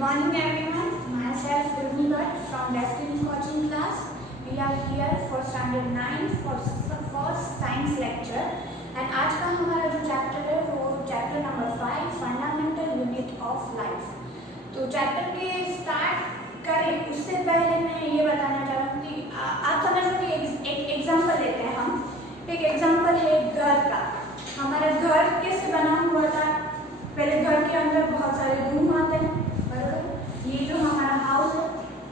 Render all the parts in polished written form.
morning everyone, myself Gurmi Bhatt from Destiny Coaching class. We are here for standard 9 for first science lecture and आज का हमारा जो chapter है वो chapter number 5 fundamental unit of life. तो chapter के start करें उससे पहले मैं ये बताना चाहूँगी आप समझ लो कि एक एग्जांपल लेते हैं हम। एक एग्जांपल है घर का। हमारा घर कैसे बना हुआ था? पहले घर के अंदर बहुत सारे रूम आते हैं, बराबर। ये जो हमारा हाउस है,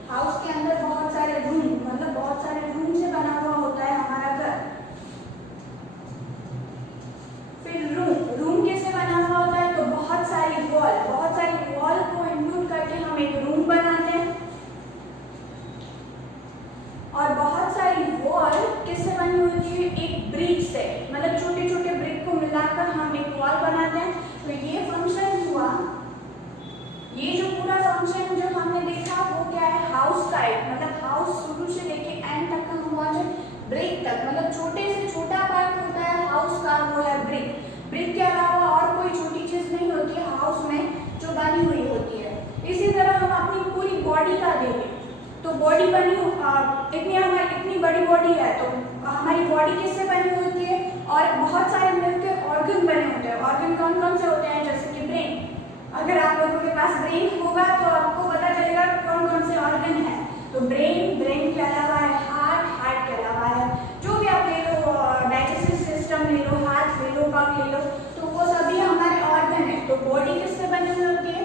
हाउस के अंदर बहुत सारे रूम, मतलब बहुत सारे रूम से बना हुआ होता है हमारा घर। फिर रूम कैसे बना हुआ होता है? तो बहुत सारी वॉल को इंक्लूड करके हम एक रूम बनाते हैं। और बहुत सारी वॉल किससे बनी होती है? एक ब्रिक से, मतलब छोटे छोटे ब्रिक को मिलाकर हम एक वॉल बनाते हैं। तो ये फंक्शन हुआ, ये जो पूरा फंक्शन जो हमने देखा वो क्या है? हाउस का एक, मतलब हाउस शुरू से लेके एंड तक का हुआ जो ब्रिक तक, मतलब छोटे से छोटा पार्ट होता है हाउस का, वो है ब्रिक। ब्रिक के अलावा और कोई छोटी चीज नहीं होती है हाउस में जो बनी हुई होती है। इसी तरह हम अपनी पूरी बॉडी का देखें तो बॉडी बनी इतनी बड़ी बॉडी है, तो हमारी बॉडी किससे बनी होती है? और बहुत सारे मिलकर ऑर्गन बने होते हैं। ऑर्गन कौन कौन से होते हैं? जैसे कि ब्रेन। अगर आप लोगों के पास ब्रेन होगा तो आपको पता चलेगा कौन कौन से ऑर्गन है। तो ब्रेन के अलावा है हार्ट के अलावा है जो भी आप ले लो, डाइजेस्टिव सिस्टम ले लो, हार्ट ले लो, पग ले लो, तो वो सभी हमारे ऑर्गन है। तो बॉडी किससे बनी हुई होती है?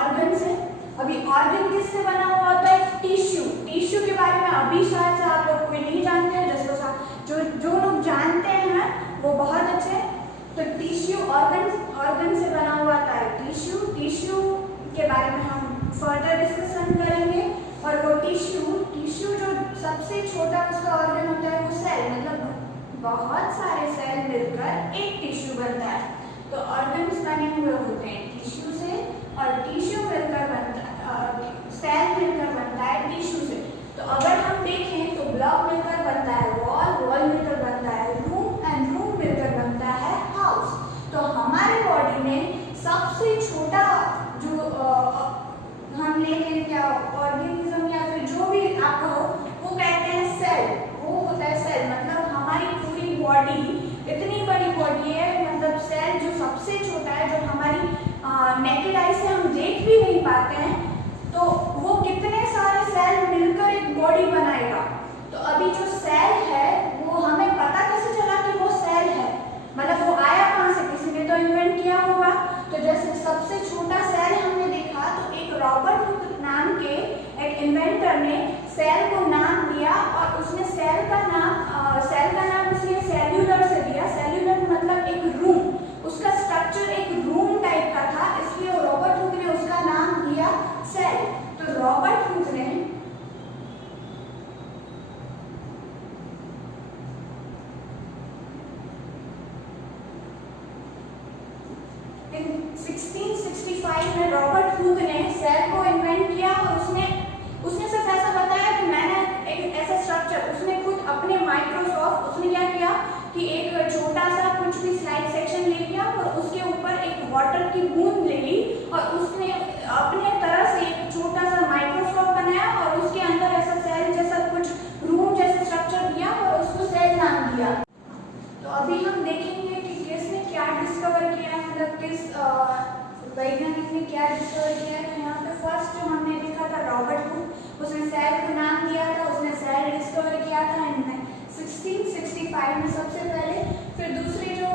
ऑर्गन से। अभी ऑर्गन किससे बना हुआ होता है? टिश्यू के बारे में अभी शायद से आप लोग कोई नहीं जानते हैं, जो लोग जानते हैं वो बहुत अच्छे। तो टिश्यू ऑर्गन से बना हुआ होता है। टिश्यू के बारे में हम फर्दर डिस्कशन करेंगे। और वो टिश्यू जो सबसे छोटा उसका ऑर्गन होता है वो सेल, मतलब बहुत सारे सेल मिलकर एक टिश्यू बनता है। तो ऑर्गन्स बने हुए होते हैं टिश्यू से, और टिश्यू मिलकर बनता है, सेल मिलकर बनता है टिश्यू से। तो अगर हम देखें तो ब्लॉक मिलकर बनता है वॉल मिलकर बनता है रूम, एंड रूम मिलकर बनता है हाउस। तो हमारे बॉडी में सबसे छोटा जो हम लेते हैं क्या ऑर्गेनिज्म या फिर जो भी आप कहो वो कहते हैं सेल। वो होता है सेल, मतलब हमारी पूरी बॉडी इतनी बड़ी बॉडी है, मतलब सेल जो सबसे छोटा है, जो हमारी नेकेड आई से हम देख भी नहीं पाते हैं, तो वो कितने सारे सेल मिलकर एक बॉडी बनाएगा। तो अभी जो सेल है वो हमें पता कैसे चला कि वो सेल है? मतलब वो आया कहाँ से? किसी ने तो इन्वेंट किया होगा। तो जैसे सबसे छोटा सेल हमने देखा, तो एक रॉबर्ट हुक नाम के एक इन्वेंटर ने सेल को नाम दिया, और उसने सेल का नाम इसलिए सेल्यूलर से दिया। सेल्यूलर मतलब एक रूम, उसका स्ट्रक्चर एक रूम टाइप का था, इसलिए रॉबर्ट हुक ने उसका नाम दिया सेल। तो रॉबर्ट हुक ने इन 1665 में रॉबर्ट हुक ने सेल को इन्वेंट किया, और उसने सिर्फ ऐसा बताया कि मैंने एक ऐसा स्ट्रक्चर, उसने खुद अपने माइक्रोसॉफ्ट उसने क्या किया कि एक छोटा सा कुछ भी स्लाइड सेक्शन ले लिया और उसके ऊपर एक वाटर की बूंद ले ली, और उसने अपने तरह से एक छोटा सा माइक्रोस्कोप बनाया और उसके अंदर ऐसा सेल जैसा कुछ रूम जैसा स्ट्रक्चर दिया और उसको सेल नाम दिया। तो अभी हम देखेंगे कि किसने क्या डिस्कवर किया है, मतलब किस वैज्ञानिक ने क्या डिस्कवर किया है। यहाँ पे फर्स्ट जो हमने देखा था रॉबर्ट हुक, उसने सेल को नाम दिया था, उसने सेल डिस्कवर किया था 1665 में सबसे पहले। फिर दूसरे जो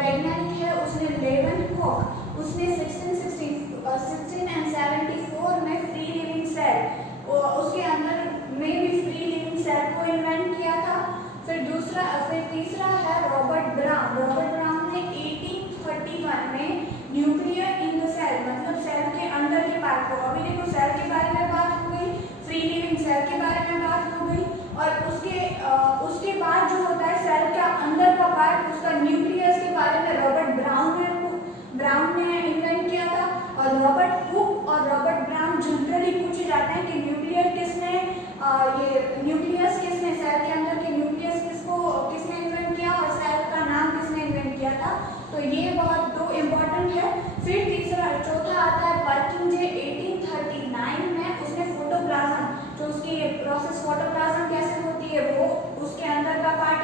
वैज्ञानिक है उसने लेवेनकॉक, उसने 1674 में फ्री लिविंग सेल, उसके अंदर में भी फ्री लिविंग सेल को इन्वेंट किया था। फिर तीसरा है रॉबर्ट ब्राउन ने 1831 में न्यूक्लियर इन द सेल, मतलब सेल के अंदर के पार्ट को, अभी देखो सेल के बारे में बात हो गई, फ्री लिविंग सेल के बारे में बात हो गई, और उसके बाद जो होता है सेल का अंदर का पार्ट, उसका न्यूक्लियस के बारे में रॉबर्ट ब्राउन ने इन्वेंट किया था। और रॉबर्ट हुक और रॉबर्ट ब्राउन जनरली पूछे जाते हैं कि न्यूक्लियस किसने, सेल के अंदर के न्यूक्लियस किसने इन्वेंट किया, और सेल का नाम किसने इन्वेंट किया था। तो ये बहुत दो इम्पोर्टेंट है। फिर चौथा आता है पर्किंजे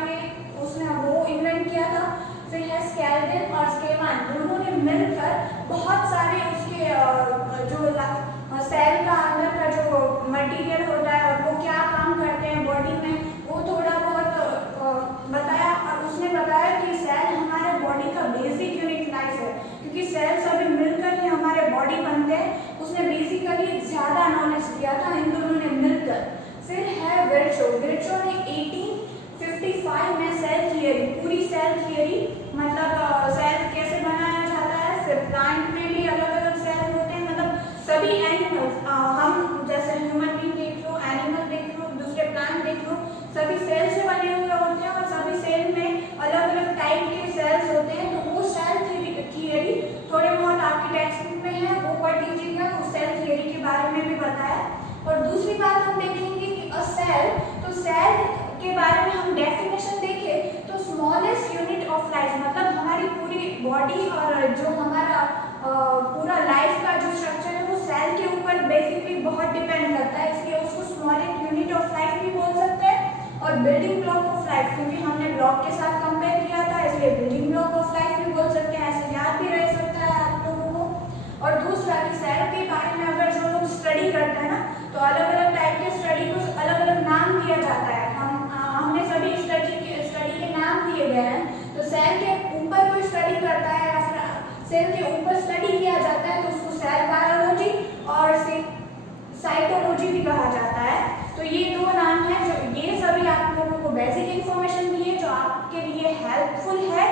ने उसने वो इन्वेंट किया था। फिर है स्कैल्डन और स्केवान, दोनों ने मिलकर बहुत सारे उसके जो सेल का अंदर का जो मटेरियल होता है और वो क्या काम करते हैं बॉडी में, वो थोड़ा बहुत बताया। और उसने बताया कि सेल हमारे बॉडी का बेसिक यूनिट लाइफ है, क्योंकि सेल सभी मिलकर ही हमारे बॉडी बनते हैं। उसने बेसिकली ज़्यादा नॉलेज दिया था इन दोनों ने मिलकर। फिर है विर्चो, विर्चो ने 1855 में सेल थियरी, पूरी सेल थियरी मतलब सेल कैसे बनाया जाता है। फिर प्लांट में भी अलग अलग सेल होते हैं, मतलब सभी एनिमल्स, हम जैसे ह्यूमन बीइंग देख लो, एनिमल देख लो, दूसरे प्लांट देख लो, सभी सेल से बने हुए होते हैं और सभी सेल में अलग अलग टाइप के सेल्स होते हैं। तो वो सेल थियरी थोड़े बहुत आपके टेक्स्ट बुक में है, वो पढ़ लीजिएगा, उस सेल थियरी के बारे में भी बताया। और दूसरी बात हम देखेंगे कि अ सेल, तो सेल के बारे में हम डेफिनेशन देखें तो स्मॉलेस्ट यूनिट ऑफ लाइफ, मतलब हमारी पूरी बॉडी और जो हमारा पूरा लाइफ का जो स्ट्रक्चर है वो सेल के ऊपर बेसिकली बहुत डिपेंड करता है, इसलिए उसको स्मॉलेस्ट यूनिट ऑफ लाइफ भी बोल सकते हैं। और बिल्डिंग ब्लॉक ऑफ लाइफ, क्योंकि हमने ब्लॉक के साथ कंपेयर किया था, इसलिए बिल्डिंग ब्लॉक ऑफ लाइफ भी बोल सकते हैं, ऐसे याद भी रह सकता है आप लोगों को। और दूसरा कि सेल के बारे में अगर जो लोग स्टडी करते हैं ना, तो अलग अलग टाइप के स्टडी को अलग अलग नाम दिया जाता है। हमने सभी स्टडी के नाम दिए गए हैं। तो सेल के ऊपर कोई स्टडी करता है या फिर सेल के ऊपर स्टडी किया जाता है तो उसको सेल बायोलॉजी और साइटोलॉजी भी कहा जाता है। तो ये दो नाम हैं, जो ये सभी आप लोगों को बेसिक इन्फॉर्मेशन दी है जो आपके लिए हेल्पफुल है।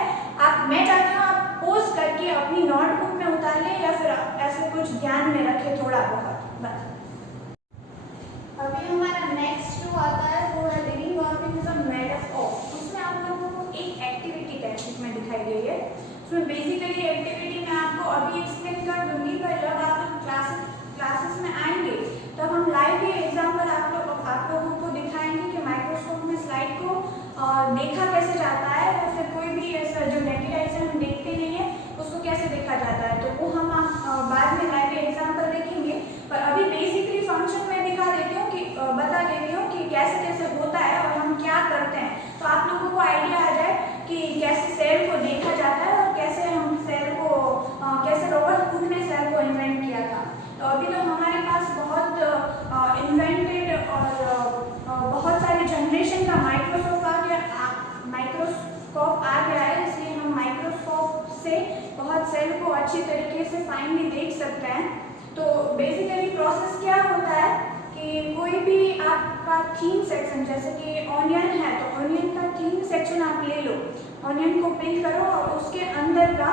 मैं चाहती हूँ आप पोस्ट करके अपनी नोटबुक में उतार लें या फिर ऐसे कुछ ध्यान में रखें थोड़ा बहुत बस। अभी हमारा नेक्स्ट जो आता है वो है लिविंग ऑर्गेनिज्म मेड ऑफ। उसमें आप लोगों को एक एक्टिविटी टेक्स्ट में दिखाई गई है। उसमें बेसिकली एक्टिविटी मैं आपको अभी एक्सप्लेन कर दूंगी, पर जब आप लोग क्लासेस में आएंगे तब हम लाइव ये एग्जाम्पल आप लोगों को दिखाएंगे कि माइक्रोस्कोप में स्लाइड को देखा कैसे जाता है, या फिर कोई भी ऐसा जो नेकेड से हम देखते नहीं है उसको कैसे देखा जाता है। तो वो हम बाद में लाइव एग्जाम्पल देखेंगे, पर अभी बेसिकली फंक्शन में दिखा देती हूँ कि बता देती हूँ कि कैसे कैसे होता है और हम क्या करते हैं, तो आप लोगों को आइडिया आ जाए कि कैसे सेल को देखा जाता है और कैसे हम सेल को कैसे रॉबर्ट हुक ने सेल को इन्वेंट किया था। तो अभी तो हमारे पास बहुत इन्वेंटेड और बहुत सारे जनरेशन का माइक्रोस्कोप आ गया है, इसलिए हम माइक्रोस्कोप से बहुत सेल को अच्छी तरीके से फाइनली देख सकते हैं। तो बेसिकली प्रोसेस क्या होता है कि कोई भी आपका थीन सेक्शन, जैसे कि ऑनियन है तो ऑनियन का थीन सेक्शन आप ले लो, ऑनियन को पिल करो और उसके अंदर का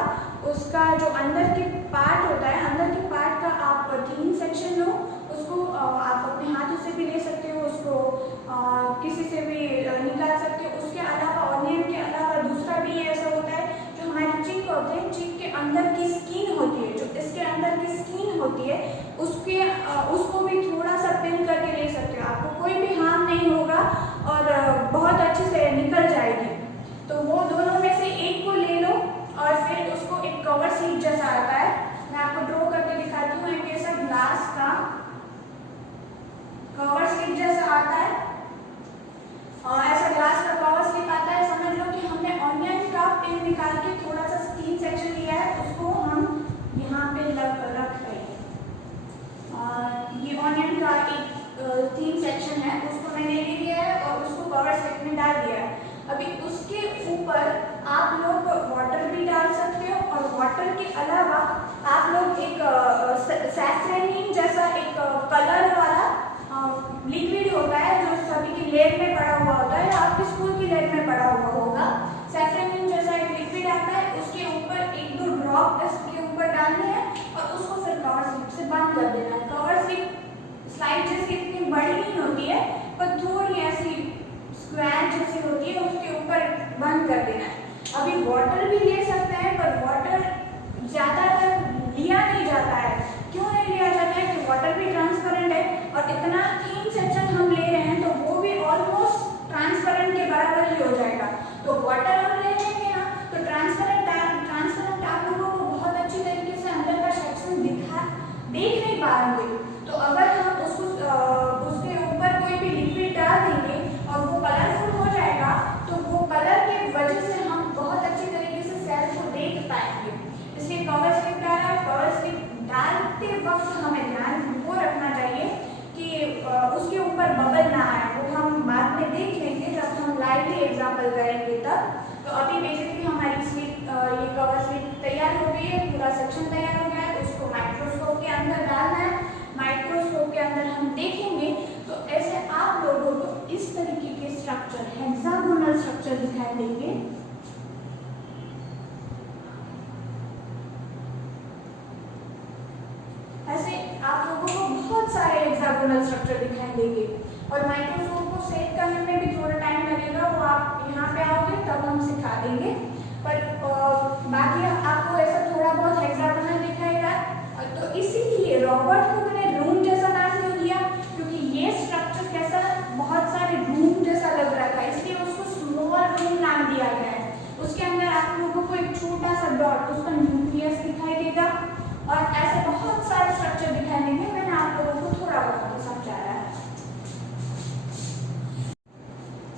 उसका जो अंदर के पार्ट होता है, अंदर के पार्ट का आप थीन सेक्शन लो, उसको आप अपने हाथों से भी ले सकते हो, उसको किसी से भी निकाल सकते हो। उसके अलावा ऑनियन के अलावा दूसरा भी ऐसा होता है जो हमारी चिक होते हैं, चिक के अंदर की स्किन होती है, जो इसके अंदर की स्किन होती है उसको भी थोड़ा सा पिल करके ले सकते हो, आपको कोई भी हार्म नहीं होगा और बहुत अच्छे से निकल जाएगी। तो वो दोनों में से एक को ले लो और फिर उसको एक कवर स्लिप जैसा आता है, मैं आपको ड्रॉ करके दिखाती हूँ, एक ऐसा ग्लास का कवर स्लिप जैसा आता है और ऐसा ग्लास का कवर स्लिप आता है। समझ लो कि हमने ऑनियन का पिल निकाल के थोड़ा सा स्किन सेक्शन लिया है, उसको हम यहाँ पे रख रहे हैं और ये ऑनियन का एक थीन सेक्शन है, उसको मैंने ले लिया है और उसको कवर स्लिप में डाल दिया है। अभी उसके ऊपर आप लोग वाटर भी डाल सकते हो और वाटर के अलावा आप लोग एक सैफरनिन जैसा एक कलर वाला लिक्विड होता है जो सभी की लैब में पड़ा हुआ होता है, आपके स्कूल की लैब में पड़ा हुआ होगा। सैफरनिन जैसा एक लिक्विड आता है, उसके ऊपर एक दो ड्रॉप इसके ऊपर डालने हैं और उसको फिर कवर स्लिप से बंद कर देना है। कवर स्लिप स्लाइड जैसी इतनी बड़ी नहीं होती है पर थोड़ी ऐसी स्क्वायर जैसी होती है, उसके ऊपर बंद कर देना है। अभी वाटर भी ले सकते हैं पर वाटर ज़्यादातर लिया नहीं जाता है। क्यों नहीं लिया जाता है कि वाटर भी ट्रांसपेरेंट है और इतना थीन सेक्शन हम ले रहे हैं तो वो भी ऑलमोस्ट ट्रांसपेरेंट के बराबर ही हो जाएगा। तो वाटर हम ले लेंगे ना तो ट्रांसपेरेंट आप लोगों को बहुत अच्छी तरीके से अंदर का सेक्शन देख नहीं पाएंगे। तो अगर हम उसके ऊपर कोई भी लिक्विड डाल देंगे और वो कलरफुल हो जाएगा तो वो पाएंगे। इसलिए कवर स्लिप डाला, कवर स्लिप डालते वक्त हमें ध्यान वो रखना चाहिए कि उसके ऊपर बबल ना आए। वो हम बाद में देख लेंगे जब हम लाइवली एग्जाम्पल करेंगे तब। तो अभी बेसिकली हमारी स्लिप ये कवर स्लिप तैयार हो गई है, पूरा सेक्शन तैयार हो गया है। उसको माइक्रोस्कोप के अंदर डालना है, माइक्रोस्कोप के अंदर हम देखेंगे तो ऐसे आप लोगों को इस तरीके के स्ट्रक्चर, हेक्सागोनल स्ट्रक्चर दिखाई देंगे। ऐसे आप लोगों को बहुत सारे हेक्सागोनल स्ट्रक्चर दिखाई देंगे और माइक्रोस्कोप को सेट करने में भी थोड़ा टाइम लगेगा, वो आप यहाँ पे आओगे तब हम सिखा देंगे। पर बाकी आपको ऐसा थोड़ा बहुत हेक्सागोनल दिखाएगा। तो इसीलिए रॉबर्ट हुक ने रूम जैसा नाम क्यों दिया, क्योंकि ये स्ट्रक्चर कैसा बहुत सारे रूम जैसा लग रहा था, इसलिए उसको स्मॉल रूम नाम दिया गया है। उसके अंदर आप लोगों को एक छोटा सा डॉट, उसका न्यूक्लियस दिखाई देगा और ऐसे बहुत सारे स्ट्रक्चर दिखाई देंगे। मैंने आप लोगों को थोड़ा बहुत समझाया है।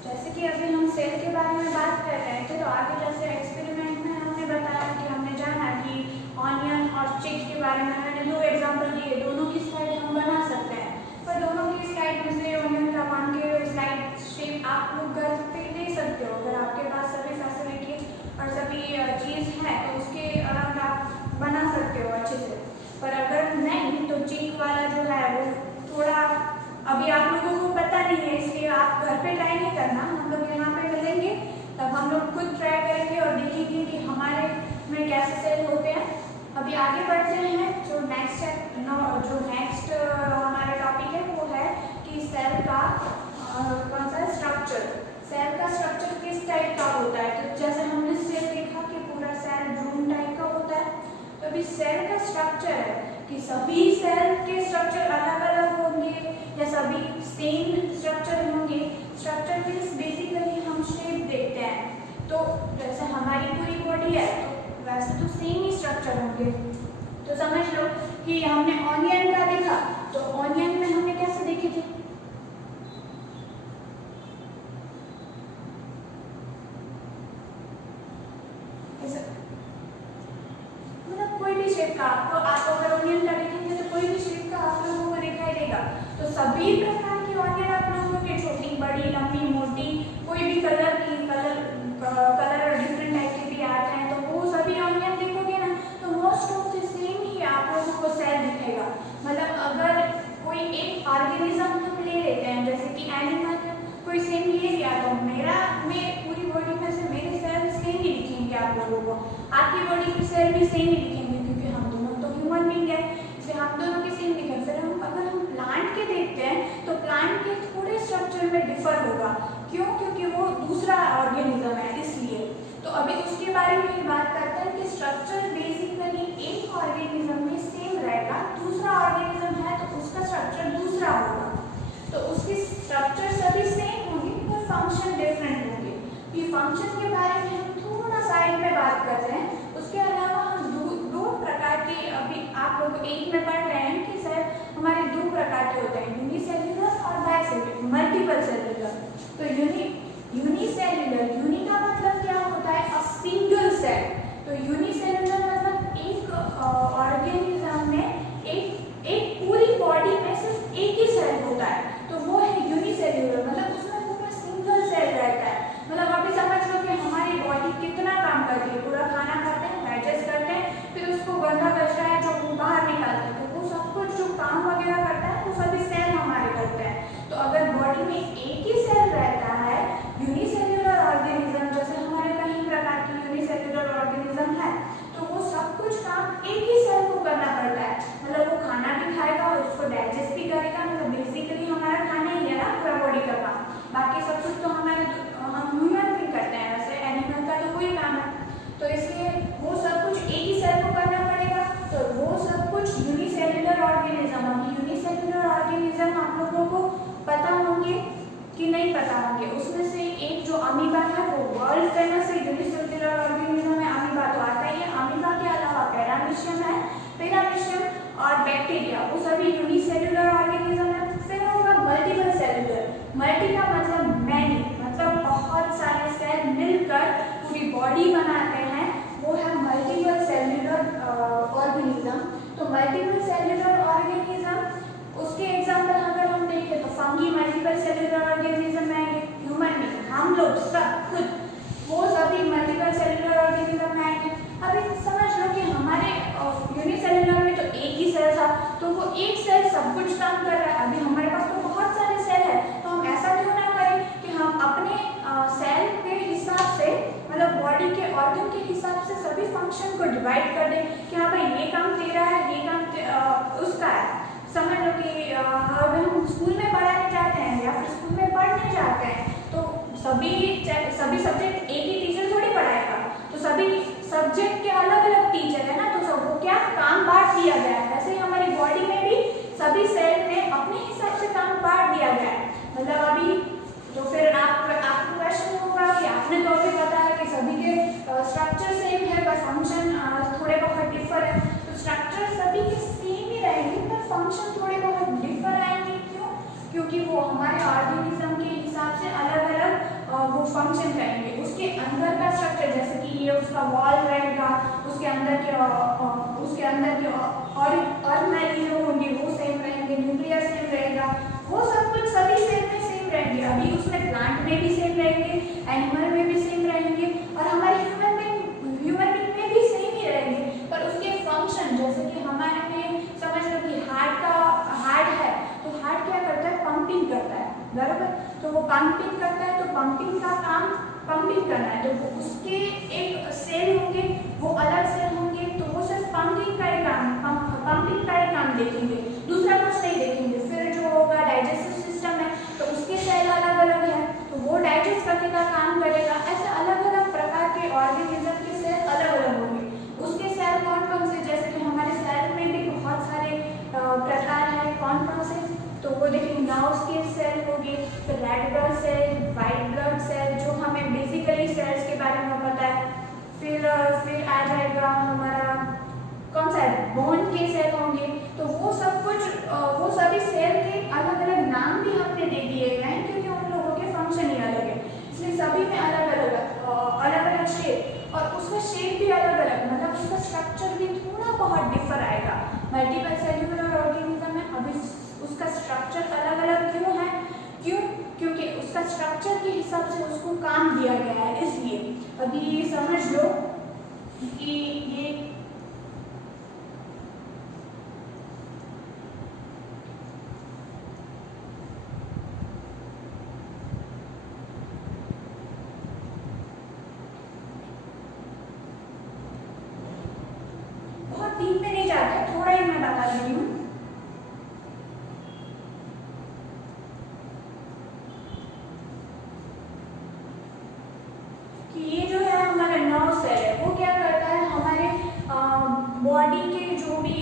जैसे कि अभी हम सेल के बारे में बात कर रहे थे, तो आगे जैसे एक्सपेरिमेंट में हमने बताया कि हमने जाना कि ऑनियन और चिक के बारे में मैंने दो एग्जांपल दिए, दोनों की स्लाइड हम बना सकते हैं। पर दोनों की स्लाइड में से ऑनियन का मान के स्लाइड शेप आप लोग घर पे ले सकते हो, अगर आपके पास सभी फैसिलिटी और सभी चीज़ है तो उसके अराउंड आप बना सकते हो अच्छे से। पर अगर नहीं तो चिक वाला जो है वो थोड़ा अभी आप लोगों को पता नहीं है, इसलिए आप घर पे ट्राई नहीं करना। हम लोग यहाँ पे मिलेंगे तब हम लोग खुद ट्राई करेंगे और देखेंगे कि हमारे में कैसे सेल होते हैं। अभी आगे बढ़ते हैं। जो नेक्स्ट हमारा टॉपिक है वो है कि सेल का कौन सा स्ट्रक्चर, सेल का स्ट्रक्चर किस टाइप का होता है। तो जैसे हमने सेल देखा कि पूरा सेल ड्रूम टाइप का होता है, तो अभी सेल का स्ट्रक्चर है कि सभी सेल के स्ट्रक्चर अलग अलग होंगे या सभी सेम स्ट्रक्चर होंगे। स्ट्रक्चर मीन्स बेसिकली हम शेप देखते हैं, तो जैसे हमारी पूरी बॉडी है तो वैसे तो सेम ही स्ट्रक्चर होंगे। तो समझ लो कि हमने ऑनियन का देखा, तो ऑनियन में हमने कैसे देखे थे, मतलब कोई भी शेप का आपको, आप अगर ऑनियन का देखेंगे तो कोई भी शेप का आप लोगों को दिखाई देगा। तो सभी प्रकार की ऑनियन आप लोगों के, छोटी बड़ी लंबी मोटी, कोई भी कलर की, कलर डिफरेंट टाइप के भी आते हैं, तो वो सभी ऑनियन देखोगे ना तो मोस्ट ऑफ द सेम ही आप लोगों को सेल दिखेगा। मतलब अगर कोई एक ऑर्गेनिज्म हम ले लेते हैं, जैसे कि एनिमल कोई सेम ले लिया, तो मेरा में पूरी बॉडी में से मेरे सेल सेम ही दिखेंगे आप लोगों को, आपकी बॉडी के सेल भी सेम ही दिखेंगे, क्योंकि हम दोनों तो ह्यूमन बीइंग है, इसलिए हम दोनों के सेम दिखेंगे। फिर अगर हम प्लांट के देखते हैं तो प्लांट के थोड़े स्ट्रक्चर में डिफर होगा, क्यों, क्योंकि वो दूसरा ऑर्गेनिज्म है इसलिए। तो अभी उसके बारे में ही बात करते हैं कि स्ट्रक्चर बेसिकली एक ऑर्गेनिज्म में सेम रहेगा, दूसरा ऑर्गेनिज्म है तो उसका स्ट्रक्चर दूसरा होगा। तो उसकी स्ट्रक्चर सभी सेम होंगे पर फंक्शन डिफरेंट होंगे। ये फंक्शन के बारे में हम थोड़ा साइड में बात कर रहे हैं। उसके अलावा हम दो प्रकार के, अभी आप लोग एक में पढ़ रहे हैं कि सर हमारे दो प्रकार के होते हैं, यूनिसेल्युलर और बाइसेल्युलर, मल्टीपल सेल्युलर। तो यूनिसेल्युलर, यूनि का मतलब क्या होता है, अ सिंगल सेल। तो यूनिसेल्युलर मतलब एक ऑर्गेनिज्म में एक पूरी बॉडी में सिर्फ एक ही सेल होता है, तो वो है यूनिसेल्युलर, मतलब उसमें पूरा सिंगल सेल रहता है। मतलब अभी समझ लो कि हमारी बॉडी कितना काम करती है, पूरा खाना खाते हैं, डाइजेस्ट करते हैं, फिर उसको गंदा कचरा है जो वो बाहर निकालते हैं, तो वो सब कुछ जो काम वगैरह करता है वो सभी सेल हमारे करते हैं। तो अगर बॉडी में एक ही सेल रहता है, यूनिसेल्युलर ऑर्गेनिज्म, जैसे हमारे कई प्रकार की यूनिसेल्युलर ऑर्गेनिज्म है, तो वो सब कुछ काम एक ही सेल को करना पड़ता है। मतलब वो खाना भी खाएगा और उसको डाइजेस्ट भी करेगा, मतलब बेसिकली हमारा खाना ही है ना पूरा बॉडी का काम, बाकी सब कुछ तो हम ह्यूमन भी करते हैं, वैसे एनिमल का तो कोई काम है। तो इसलिए वो सब कुछ एक ही सेल को करना पड़ेगा, तो वो सब कुछ यूनिसेल्युलर ऑर्गेनिज्म। यूनिसेल्युलर ऑर्गेनिज्म आप लोगों को पता होंगे कि नहीं पता होंगे, उसमें से एक जो अमीबा है वो वर्ल्ड फेमस है यूनिसेल्युलर ऑर्गेनिज्म में। अमीबा तो आता ही है, अमीबा के अलावा पैरामीशियम है, पैरामीशियम और बैक्टीरिया, वो सभी यूनिसेल्युलर ऑर्गेनिज्म है। फिर होगा मल्टीपल सेल्युलर, मल्टी का मतलब मैनी, मतलब बहुत सारे सेल मिलकर पूरी बॉडी बनाते हैं, वो है मल्टीपल मल्टीपल सेल्युलर ऑर्गेनिज्म, उसके एग्जाम्पल अगर हम देखें तो फंगी मल्टीपल सेल्युलर ऑर्गेनिज्म में आएंगे, ह्यूमन बीइंग हम लोग सब खुद वो सभी मल्टीपल सेल्युलर ऑर्गेनिज्म में आएंगे। अभी समझ लो कि हमारे यूनिसेल्युलर में तो एक ही सेल था, तो वो एक सेल सब कुछ काम कर रहा है। अभी हमारे पास तो बहुत सारे सेल है, तो हम ऐसा क्यों ना करें कि हम अपने सेल के हिसाब से, मतलब बॉडी के ऑर्गन के हिसाब से सभी फंक्शन को डिवाइड कर दें कि हाँ भाई ये काम तेरा है, ये काम उसका है। समझ लो कि अगर हम स्कूल में पढ़ाने जाते हैं या फिर स्कूल में पढ़ने जाते हैं तो सभी सब्जेक्ट एक ही टीचर थोड़ी पढ़ाएगा, तो सभी सब्जेक्ट के अलग अलग टीचर है ना, तो सबको क्या काम बांट दिया गया है। वैसे ही हमारी बॉडी में भी सभी सेल में अपने हिसाब से काम बांट दिया गया है। मतलब अभी तो फिर आपको क्वेश्चन होगा कि आपने तो अभी पता है कि सभी के स्ट्रक्चर सेम है पर फंक्शन थोड़े बहुत डिफर है, तो स्ट्रक्चर सभी के सेम ही रहेंगे पर फंक्शन थोड़े बहुत डिफर आएंगे। क्यों? क्योंकि वो हमारे ऑर्गेनिज्म के हिसाब से अलग अलग वो फंक्शन करेंगे। उसके अंदर का स्ट्रक्चर जैसे कि ये उसका वॉल रहेगा, उसके अंदर के ऑर्गेनेल होंगे वो सेम रहेंगे, न्यूक्लियस सेम रहेगा, वो सब कुछ सभी सेल में सेम रहेंगे। अभी उसमें प्लांट में भी सेम रहेंगे, एनिमल में भी सेम रहेंगे और हमारे ह्यूमन बीइंग में भी सेम ही रहेंगे, पर उसके फंक्शन जैसे कि हमारे में समझ लो कि हार्ट है तो हार्ट क्या करता है, पंपिंग करता है, बराबर। तो वो पंपिंग करता है, तो पंपिंग का काम पंपिंग करना है, तो वो उसके एक सेल होंगे, वो अलग सेल होंगे, तो वो सिर्फ पंपिंग का ही काम देखेंगे, दूसरा कुछ नहीं देखेंगे। फिर जो होगा डाइजेस्टिव सिस्टम है, तो उसके सेल अलग अलग है, तो वो डाइजेस्ट करने का काम करेगा। ऐसे अलग अलग प्रकार के ऑर्गेनिज्म के सेल अलग अलग होंगे। उसके सेल कौन कौन से, जैसे कि हमारे सेल में भी बहुत सारे प्रकार है, कौन कौन से, तो वो देखेंगे नाउस के सेल होंगे, फिर red blood cell, white blood cell जो हमें बेसिकली सेल्स के बारे में पता है। फिर आ जाएगा हमारा कौन सा है, बोन के सेल होंगे। तो वो सब कुछ वो सभी सेल के अलग अलग नाम भी हमने दे दिए हैं क्योंकि उन लोगों के फंक्शन ही अलग है, इसलिए सभी में अलग अलग शेप, और उसका शेप भी अलग अलग, मतलब उसका स्ट्रक्चर भी थोड़ा बहुत डिफर आएगा। मल्टीपल सेल्युलर ऑर्गेनिज्म में अभी उसका स्ट्रक्चर अलग अलग क्यों है, क्योंकि उसका स्ट्रक्चर के हिसाब से उसको काम दिया गया है, इसलिए। अभी समझ लो कि ये बहुत डीप में नहीं जाते, थोड़ा ही मैं बता रही हूँ। ये जो है हमारा नर्व सेल है, वो क्या करता है, हमारे बॉडी के जो भी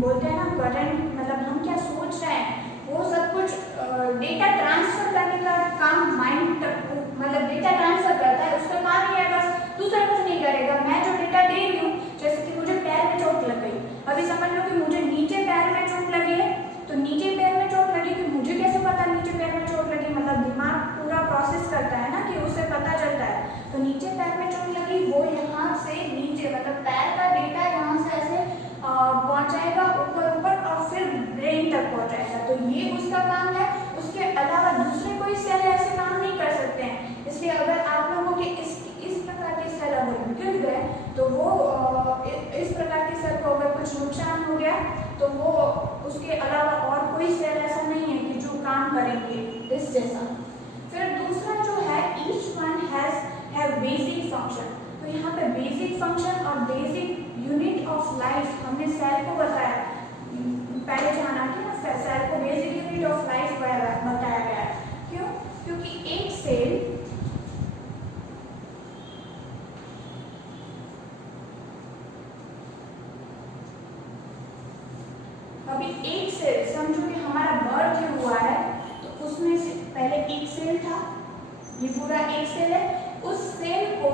बोलते हैं ना करंट, मतलब हम क्या सोच रहे हैं वो सब कुछ डेटा ट्रांसफर करने का काम माइंड तक, मतलब डेटा ट्रांसफर करता है, उसका काम ही है, बस दूसरा कुछ नहीं करेगा। मैं जो डेटा दे रही हूँ, जैसे कि मुझे पैर में चोट लग गई, अभी समझ लो कि मुझे नीचे पैर में चोट लगी है, तो नीचे पैर में चोट लगी, कि मुझे कैसे पता नीचे पैर में चोट लगी, मतलब दिमाग पूरा प्रोसेस करता है ना कि उसे पता चलता है। तो नीचे पैर में चोट लगी, वो यहाँ से नीचे, मतलब पैर का डेटा यहाँ से ऐसे पहुँचाएगा ऊपर और फिर ब्रेन तक पहुँचाएगा, तो ये उसका काम है। उसके अलावा दूसरे कोई सेल ऐसे काम नहीं कर सकते हैं, इसलिए अगर आप लोगों के इस प्रकार के सेल अगर गिर गए तो वो इस प्रकार के सेल को अगर कुछ नुकसान हो गया तो वो उसके अलावा और कोई सेल ऐसा नहीं है कि जो काम करेंगे इस जैसा। फिर दूसरा जो है, each one have basic function, तो यहाँ पे बेसिक फंक्शन और बेसिक यूनिट ऑफ लाइफ हमने सेल को बताया, पहले जाना कि ना सेल को बेसिक यूनिट ऑफ लाइफ बताया गया है। क्यों? क्योंकि एक सेल अभी एक सेल समझो कि हमारा बर्थ हुआ है, तो उसमें से पहले एक सेल था, ये पूरा एक सेल है, उस सेल को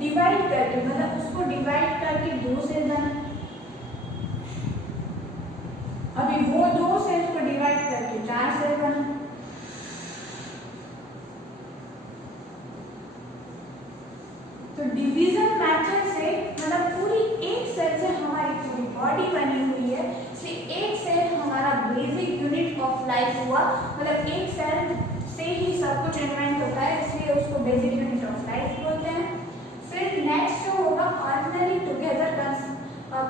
डिवाइड करके, मतलब उसको डिवाइड करके दो सेल बना, अभी वो दो सेल को डिवाइड करके 4 सेल बना, तो डिवीजन मेथड से, मतलब पूरी एक सेल से हमारी पूरी बॉडी बनी लाइफ हुआ, मतलब एक सेल से ही सब कुछ इन्वेंट होता है, इसलिए उसको बेसिक यूनिट ऑफ लाइफ बोलते हैं। फिर नेक्स्ट जो होगा ordinary together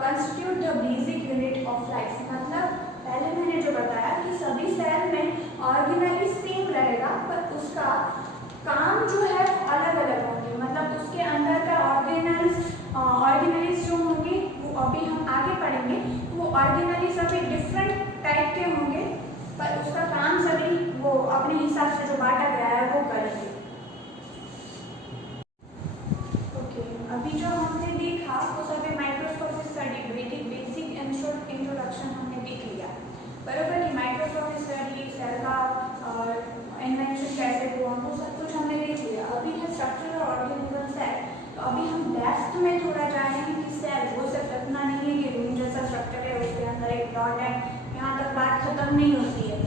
constitute the basic unit of life, मतलब पहले मैंने जो बताया कि सभी सेल में ऑर्गेनाइज सेम रहेगा पर उसका काम जो है अलग अलग होंगे, मतलब उसके अंदर का ऑर्गेनाइज जो होंगे वो अभी हम आगे पढ़ेंगे, वो ऑर्गेनाइज सभी डिफरेंट टाइप के होंगे पर उसका काम सभी वो अपने हिसाब से जो बांटा गया है वो करेंगे। ओके, अभी जो हमने देखा वो सभी माइक्रोस्कोपिक स्टडी बेसिक इंट्रोडक्शन हमने देख लिया, बराबर कि माइक्रोस्कोपिक स्टडी सेल का इन्वेंशन कैसे हुआ वो सब कुछ हमने देख लिया। अभी है स्ट्रक्चर और ऑर्गेनिज्म सेल, तो अभी हम डेप्थ में थोड़ा जाएंगे कि सेल वो सिर्फ इतना नहीं है कि रूम जैसा स्ट्रक्चर है उसके अंदर एक डॉट है, यहाँ तक बात खत्म नहीं होती है।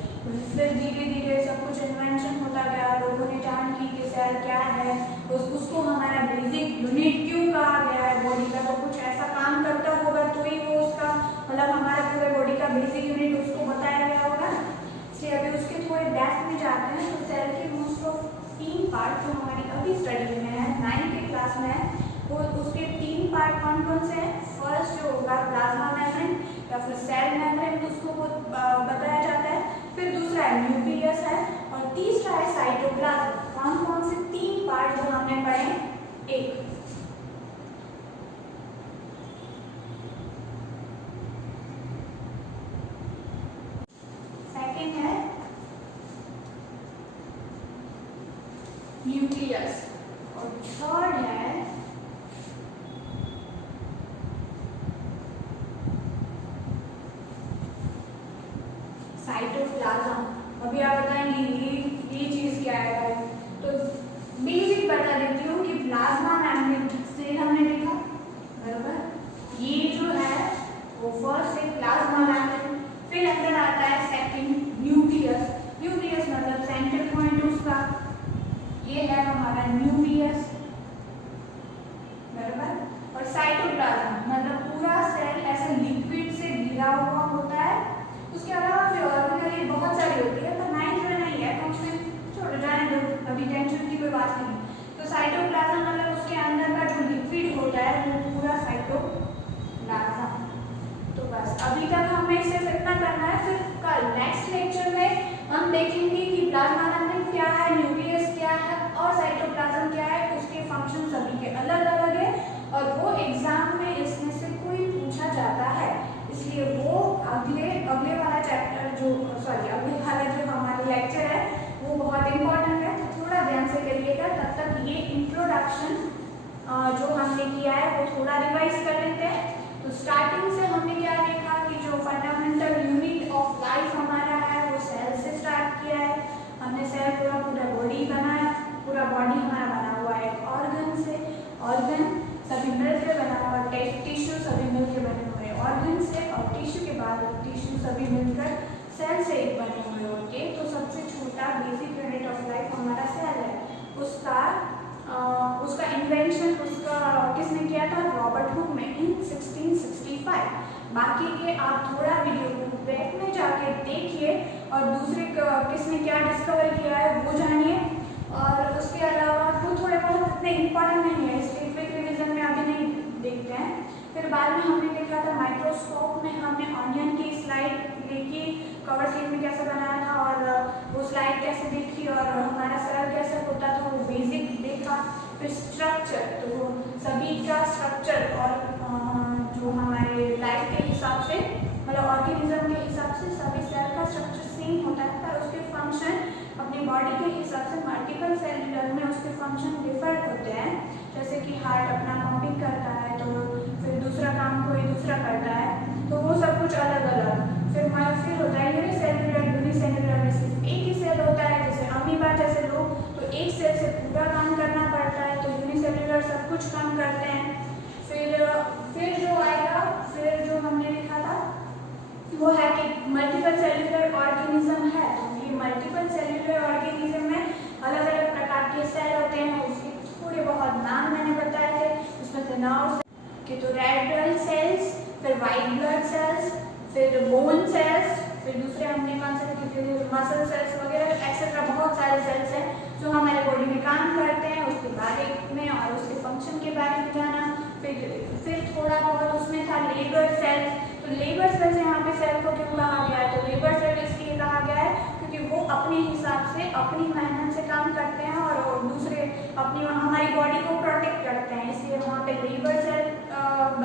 फिर धीरे धीरे सब कुछ इन्वेंशन होता गया, लोगों ने जान की कि सेल क्या है, उसको हमारा बेसिक यूनिट क्यों कहा गया है बॉडी का, तो कुछ ऐसा काम करता होगा तो ही वो उसका मतलब हमारा पूरे बॉडी का बेसिक यूनिट उसको बताया गया होगा। इसलिए अभी उसके थोड़े डेप्थ में जाते हैं। तो सेल के मोस्ट ऑफ 3 पार्ट जो हमारी अभी स्टडी में है 9th की क्लास में है, वो उसके 3 पार्ट कौन कौन से हैं। फर्स्ट जो होगा प्लाज्मा मेम्ब्रेन या फिर सेल मेम्ब्रेन उसको बताया जाता है, फिर दूसरा है न्यूक्लियस है और तीसरा है साइटोप्लाज्म। कौन कौन से 3 पार्ट जो हमने पढ़े। एक सेकंड है न्यूक्लियस और थर्ड है साइटोप्लाज्म। अभी आप बताएंगे ये चीज क्या है भाई, तो बेसिक बता देती हूँ कि प्लाज्मा मेम्ब्रेन से हमने देखा, बराबर ये जो है वो फर्स्ट है प्लाज्मा मेम्ब्रेन, फिर अंदर आता है सेकंड न्यूक्लियस। न्यूक्लियस मतलब सेंटर पॉइंट उसका, ये है हमारा न्यूक्लियस, बराबर। और साइटोप्लाज्म मतलब पूरा सेल ऐसे लिक्विड से घिरा हुआ होता है। उसके अलावा जो ऑर्गेनाइज बहुत सारी होती है पर 9th में नहीं है, तो उसमें छोड़ जाने दो, अभी टेंशन की कोई बात नहीं। तो साइटोप्लाज्म मतलब उसके अंदर का जो लिक्विड होता है वो पूरा साइटोप्लाज्म। तो बस अभी तक हमें सिर्फ इतना करना है, फिर कल नेक्स्ट लेक्चर में हम देखेंगे कि प्लाज्मा मेम्ब्रेन क्या है, न्यूक्लियस क्या है और साइटोप्लाज्म क्या है, उसके फंक्शन सभी के अलग अलग है और वो एग्जाम में इसमें से कोई पूछा जाता है, इसलिए वो अगले वाला चैप्टर जो अगले वाला जो हमारा लेक्चर है वो बहुत इंपॉर्टेंट है, तो थोड़ा ध्यान से करिएगा। तब तक ये इंट्रोडक्शन जो हमने किया है वो थोड़ा रिवाइज कर लेते हैं। तो स्टार्टिंग से हमने क्या देखा कि जो फंडामेंटल यूनिट ऑफ लाइफ हमारा है वो सेल से स्टार्ट किया है। हमने सेल पूरा बॉडी बनाया, पूरा बॉडी हमारा बना हुआ है ऑर्गन से, ऑर्गन सभी मिलकर बना हुआ, टिश्यू सभी मिलकर बने हुए ऑर्गन से, और टिश्यू के बाद टिश्यू सभी मिलकर सेल से एक बने हुए होंगे। तो सबसे छोटा बेसिक यूनिट ऑफ लाइफ हमारा सेल है, उसका इन्वेंशन किसने किया था, रॉबर्ट हुक ने इन 1665। बाकी के आप थोड़ा वीडियो को बैक में जाके देखिए और दूसरे किसने क्या डिस्कवर किया है वो जानिए, और उसके अलावा वो थोड़े बहुत इतने इम्पोर्टेंट नहीं है, इसलिए क्विक रिवीजन में अभी नहीं देखते हैं। फिर बाद में हमने देखा था माइक्रोस्कोप में हमने ऑनियन की स्लाइड देखी, कवर स्लिप में कैसे बनाया था और वो स्लाइड कैसे देखी और हमारा सेल कैसे होता था वो बेसिक देखा। फिर स्ट्रक्चर, तो वो सभी का स्ट्रक्चर और जो हमारे लाइफ के हिसाब से मतलब ऑर्गेनिज्म के हिसाब से सभी सेल का स्ट्रक्चर सेम होता है, पर उसके फंक्शन अपनी बॉडी के हिसाब से मल्टीपल सेलुलर में उसके फंक्शन डिफर होते हैं। जैसे कि हार्ट अपना पंपिंग करता है तो फिर दूसरा काम कोई दूसरा करता है, तो वो सब कुछ अलग अलग। फिर मायोफिल होता है यूनिसेलुलर, यूनिसेलुलर में सिर्फ एक ही सेल होता है, जैसे अमीबा जैसे लोग, तो एक सेल से पूरा काम करना पड़ता है, तो यूनिसेलुलर सब कुछ काम करते हैं। फिर जो आएगा, फिर जो हमने देखा था वो है कि मल्टीपल सेलुलर ऑर्गेनिज्म है। ये मल्टीपल सेलुलर ऑर्गेनिज्म में अलग अलग प्रकार के सेल होते हैं, उसके थोड़े बहुत नाम मैंने बताए थे, उसमें से नाम के तो रेड ब्लड सेल्स, फिर वाइट ब्लड सेल्स, फिर बोन सेल्स, फिर दूसरे हमने कौन से मसल सेल्स वगैरह एक्सेट्रा बहुत सारे सेल्स हैं जो हमारे बॉडी में काम करते हैं, उसके बारे में और उसके फंक्शन के बारे में जाना। फिर थोड़ा बहुत उसमें था लेबर सेल्स। तो लेबर सेल्स यहाँ पे सेल को क्यों कहा गया है, तो लेबर सेल इसलिए कहा गया है क्योंकि वो अपने हिसाब से अपनी मेहनत से काम करते हैं और दूसरे अपनी हमारी बॉडी को प्रोटेक्ट करते हैं, इसलिए वहाँ पे लेबर सेल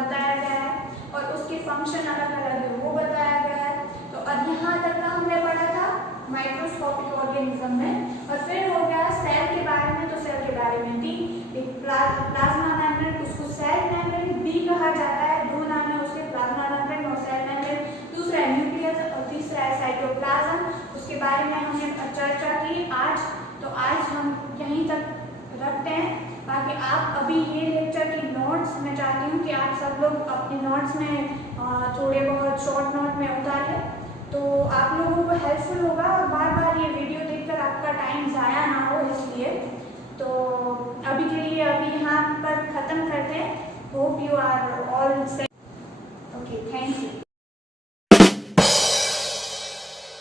बताया गया है और उसके फंक्शन अलग अलग है वो बताया गया है। तो अब यहाँ तक का हमने पढ़ा था माइक्रोस्कोपिक ऑर्गेनिज्म में। और फिर हो गया सेल के बारे में, तो सेल के बारे में भी एक प्लाज्मा मेम्ब्रेन, उसको सेल मेम्ब्रेन भी कहा जाता है, दो नाम है उसके, प्लाज्मा मेम्ब्रेन और सेल मेम्ब्रेन। दूसरा है न्यूक्लियस और तीसरा है साइटोप्लाज्म, उसके बारे में हमने चर्चा की आज। तो आज हम यहीं तक रखते हैं, बाकी आप अभी ये लेक्चर की नोट्स मैं चाहती हूँ कि आप सब लोग अपने नोट्स में थोड़े बहुत शॉर्ट नोट में उतारें, तो आप लोगों को हेल्पफुल होगा और बार बार ये वीडियो देखकर आपका टाइम ज़ाया ना हो, इसलिए तो